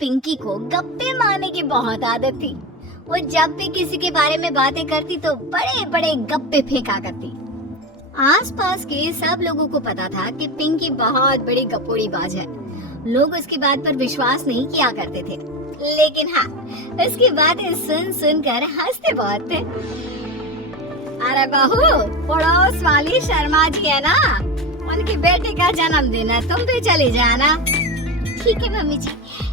पिंकी को गप्पे मारने की बहुत आदत थी। वो जब भी किसी के बारे में बातें करती तो बड़े बड़े गप्पे फेंका करती। आसपास के सब लोगों को पता था कि पिंकी बहुत बड़ी गपोड़ी बाज है। लोग उसकी बात पर विश्वास नहीं किया करते थे, लेकिन हाँ, उसकी बातें सुन सुनकर हंसते बहुत थे। अरे बहू, पड़ोस वाली शर्मा जी है ना, उनकी बेटी का जन्मदिन है, तुम भी चली जाना। ठीक है मम्मी जी,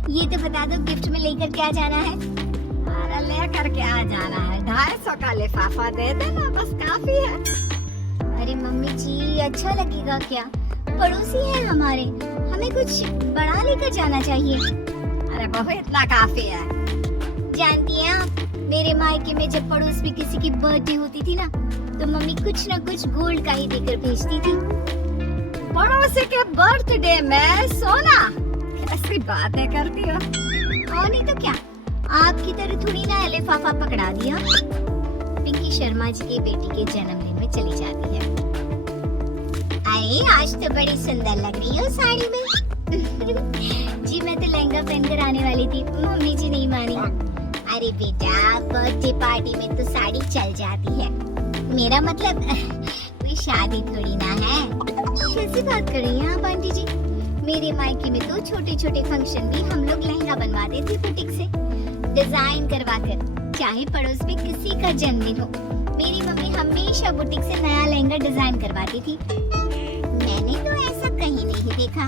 ये तो बता दो गिफ्ट में लेकर क्या जाना है? अरे लेकर क्या जाना है, 250 का लिफाफा दे देना, बस काफी है। अरे मम्मी जी, अच्छा लगेगा क्या? पड़ोसी है हमारे, हमें कुछ बड़ा लेकर जाना चाहिए। अरे बहू, इतना काफी है। जानती हैं आप, मेरे मायके में जब पड़ोस में किसी की बर्थडे होती थी ना, तो मम्मी कुछ न कुछ गोल्ड का ही देकर भेजती थी। पड़ोसी के बर्थडे में सोना? कैसी बातें करती हो? और नहीं तो क्या, आपकी तरह थोड़ी ना लिफाफा पकड़ा दिया। पिंकी शर्मा जी की बेटी के जन्मदिन में चली जाती है। अरे आज तो बड़ी सुंदर लग रही हो साड़ी में। जी मैं तो लहंगा पहनकर आने वाली थी, मम्मी जी नहीं मानी। अरे बेटा, बर्थडे पार्टी में तो साड़ी चल जाती है, मेरा मतलब कोई शादी थोड़ी ना है। कैसी बात कर रही हैं आप आंटी जी? मेरे मायके में तो छोटे छोटे फंक्शन भी हम लोग लहंगा बनवाते थे बुटीक से, डिजाइन करवाकर। चाहे पड़ोस में किसी का जन्मदिन हो, मेरी मम्मी हमेशा बुटीक से नया लहंगा डिजाइन करवाती थी। मैंने तो ऐसा कहीं नहीं देखा।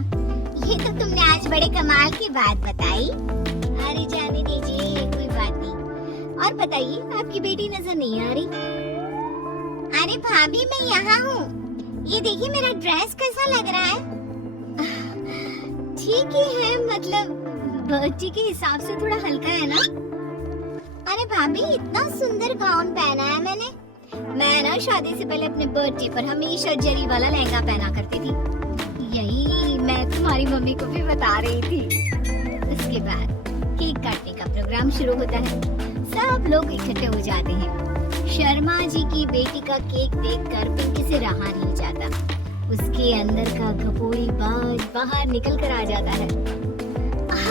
ये तो तुमने आज बड़े कमाल की बात बताई। अरे जाने दीजिए, कोई बात नहीं। और बताइए, आपकी बेटी नजर नहीं आ रही? अरे भाभी, मैं यहाँ हूँ। ये देखिए मेरा ड्रेस कैसा लग रहा है? ठीक ही है, मतलब बर्थडे के हिसाब से थोड़ा हल्का है ना। अरे भाभी, इतना सुंदर गाउन पहना है मैंने। मैं ना शादी से पहले अपने बर्थडे पर हमेशा जरी वाला लहंगा पहना करती थी। यही मैं तुम्हारी मम्मी को भी बता रही थी। उसके बाद केक काटने का प्रोग्राम शुरू होता है। सब लोग इकट्ठे हो जाते हैं। शर्मा जी की बेटी का केक देखकर पिंकी से रहा नहीं जाता। उसके अंदर का घपोड़ी बाज बाहर निकल कर आ जाता है।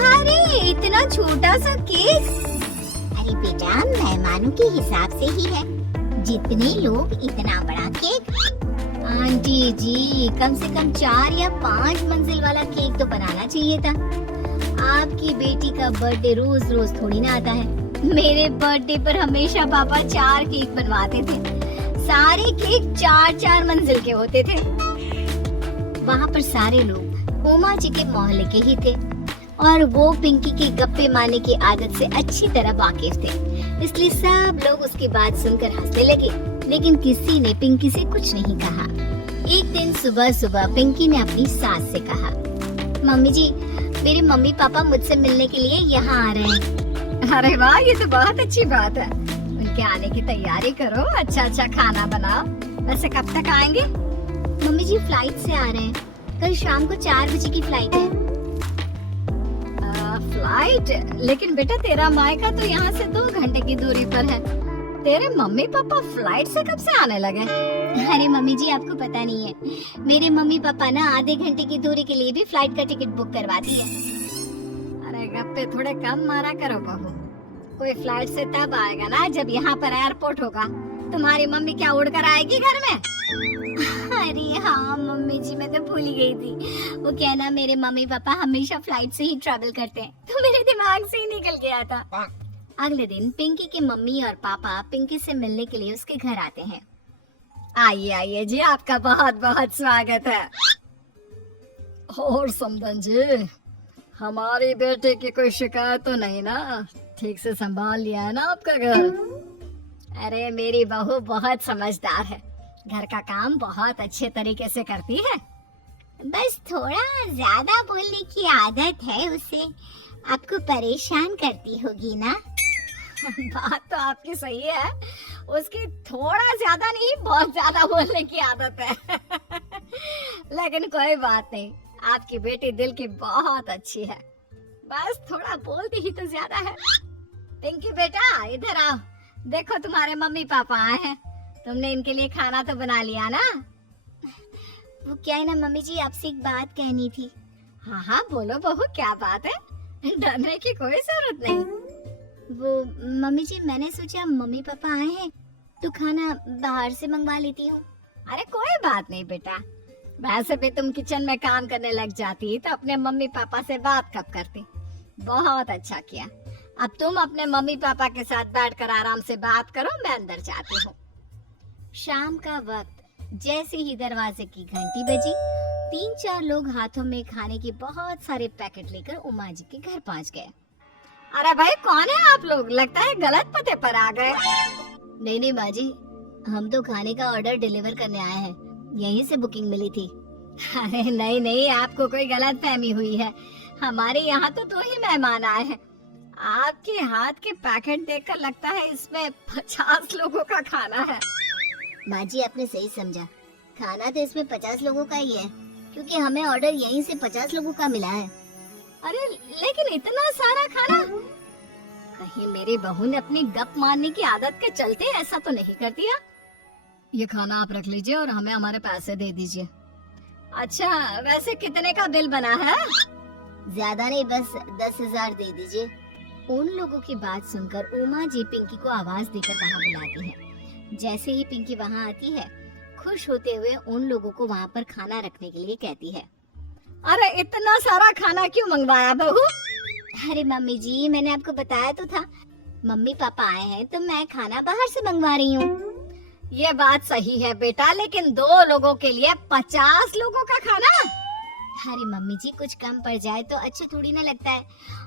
अरे इतना छोटा सा केक! अरे बेटा, मेहमानों के हिसाब से ही है, जितने लोग इतना बड़ा केक। आंटी जी, कम से कम 4 या 5 मंजिल वाला केक तो बनाना चाहिए था। आपकी बेटी का बर्थडे रोज रोज थोड़ी ना आता है। मेरे बर्थडे पर हमेशा पापा 4 केक बनवाते थे। सारे केक 4-4 मंजिल के होते थे। वहाँ पर सारे लोग उमा जी के मोहल्ले के ही थे और वो पिंकी के गप्पे मारने की आदत से अच्छी तरह वाकिफ थे, इसलिए सब लोग उसकी बात सुनकर हंसने लगे, लेकिन किसी ने पिंकी से कुछ नहीं कहा। एक दिन सुबह सुबह पिंकी ने अपनी सास से कहा, मम्मी जी, मेरे मम्मी पापा मुझसे मिलने के लिए यहाँ आ रहे हैं। अरे वाह, ये तो बहुत अच्छी बात है। उनके आने की तैयारी करो, अच्छा अच्छा खाना बनाओ। वैसे कब तक आएंगे? मम्मी जी फ्लाइट से आ रहे हैं, कल शाम को 4 बजे की फ्लाइट है। फ्लाइट? लेकिन बेटा तेरा मायका तो यहाँ से 2 घंटे की दूरी पर है। तेरे मम्मी पापा फ्लाइट से कब से आने लगे? अरे मम्मी जी, आपको पता नहीं है, मेरे मम्मी पापा ना आधे घंटे की दूरी के लिए भी फ्लाइट का टिकट बुक करवाती है। अरे गप्पे थोड़े कम मारा करो बहू। कोई फ्लाइट से तब आएगा ना जब यहाँ पर एयरपोर्ट होगा। तुम्हारी मम्मी क्या उड़कर आएगी घर में? अरे हाँ मम्मी जी, मैं तो भूल ही गई थी। वो कहना मेरे मम्मी पापा हमेशा फ्लाइट से ही ट्रैवल करते हैं, तो मेरे दिमाग से ही निकल गया था। अगले दिन पिंकी के मम्मी और पापा पिंकी से मिलने के लिए उसके घर आते हैं। आइए आइए जी, आपका बहुत बहुत स्वागत है। और समदन जी, हमारी बेटे की कोई शिकायत तो नहीं ना? ठीक से संभाल लिया है ना आपका घर? अरे मेरी बहू बहुत समझदार है, घर का काम बहुत अच्छे तरीके से करती है। बस थोड़ा ज्यादा बोलने की आदत है उसे, आपको परेशान करती होगी ना? बात तो आपकी सही है, उसकी थोड़ा ज्यादा नहीं बहुत ज्यादा बोलने की आदत है। लेकिन कोई बात नहीं, आपकी बेटी दिल की बहुत अच्छी है, बस थोड़ा बोलती ही तो ज्यादा है। पिंकी बेटा इधर आओ, देखो तुम्हारे मम्मी पापा आए हैं, तुमने इनके लिए खाना तो बना लिया ना? वो क्या है ना मम्मी जी, आपसे एक बात कहनी थी। हाँ हाँ बोलो बहू, क्या बात है? डरने की कोई जरूरत नहीं। वो मम्मी जी, मैंने सोचा मम्मी पापा आए हैं तो खाना बाहर से मंगवा लेती हूँ। अरे कोई बात नहीं बेटा, वैसे भी तुम किचन में काम करने लग जाती तो अपने मम्मी पापा से बात कब करती। बहुत अच्छा किया। अब तुम अपने मम्मी पापा के साथ बैठकर आराम से बात करो, मैं अंदर जाती हूँ। शाम का वक्त जैसे ही दरवाजे की घंटी बजी, 3-4 लोग हाथों में खाने के बहुत सारे पैकेट लेकर उमा जी के घर पहुँच गए। अरे भाई, कौन है आप लोग? लगता है गलत पते पर आ गए। नहीं माँ जी, हम तो खाने का ऑर्डर डिलीवर करने आए हैं, यहीं से बुकिंग मिली थी। अरे नहीं, आपको कोई गलत फहमी हुई है। हमारे यहाँ तो 2 ही मेहमान आए हैं। आपके हाथ के पैकेट देखकर लगता है इसमें 50 लोगों का खाना है। माँ जी, आपने सही समझा, खाना तो इसमें 50 लोगों का ही है, क्योंकि हमें ऑर्डर यहीं से 50 लोगों का मिला है। अरे लेकिन इतना सारा खाना, कहीं मेरी बहू ने अपनी गप मारने की आदत के चलते ऐसा तो नहीं कर दिया? ये खाना आप रख लीजिए और हमें हमारे पैसे दे दीजिए। अच्छा, वैसे कितने का बिल बना है? ज्यादा नहीं, बस 10,000 दे दीजिए। उन लोगों की बात सुनकर उमा जी पिंकी को आवाज देकर वहाँ बुलाती है। जैसे ही पिंकी वहाँ आती है, खुश होते हुए उन लोगों को वहाँ पर खाना रखने के लिए कहती है। अरे इतना सारा खाना क्यों मंगवाया बहू? अरे मम्मी जी, मैंने आपको बताया तो था, मम्मी पापा आए हैं तो मैं खाना बाहर से मंगवा रही हूँ। ये बात सही है बेटा, लेकिन 2 लोगों के लिए 50 लोगों का खाना? अरे मम्मी जी, कुछ कम पड़ जाए तो अच्छा थोड़ी ना लगता है,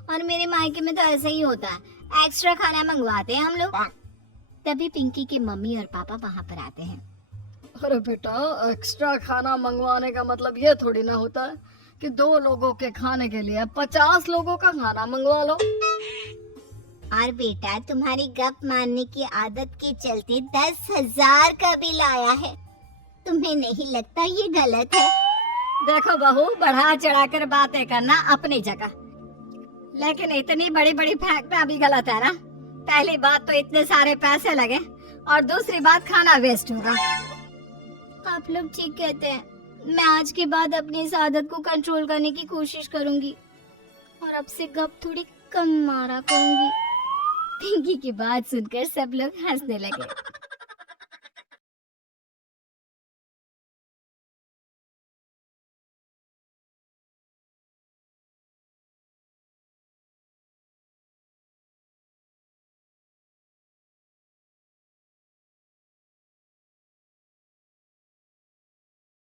और मेरे मायके में तो ऐसा ही होता है, एक्स्ट्रा खाना मंगवाते हैं हम लोग। तभी पिंकी के मम्मी और पापा वहाँ पर आते हैं। अरे बेटा, एक्स्ट्रा खाना मंगवाने का मतलब ये थोड़ी ना होता है कि 2 लोगों के खाने के लिए 50 लोगों का खाना मंगवा लो। और बेटा, तुम्हारी गप मारने की आदत के चलते 10,000 का बिल आया है, तुम्हें नहीं लगता ये गलत है? देखो बहू, बढ़ा चढ़ाकर बातें करना अपनी जगह, लेकिन इतनी बड़ी बड़ी फेंकना भी गलत है ना। पहली बात तो इतने सारे पैसे लगे, और दूसरी बात खाना वेस्ट होगा। आप लोग ठीक कहते हैं, मैं आज के बाद अपनी इस आदत को कंट्रोल करने की कोशिश करूंगी और अब से गप थोड़ी कम मारा करूंगी। पिंकी की बात सुनकर सब लोग हंसने लगे।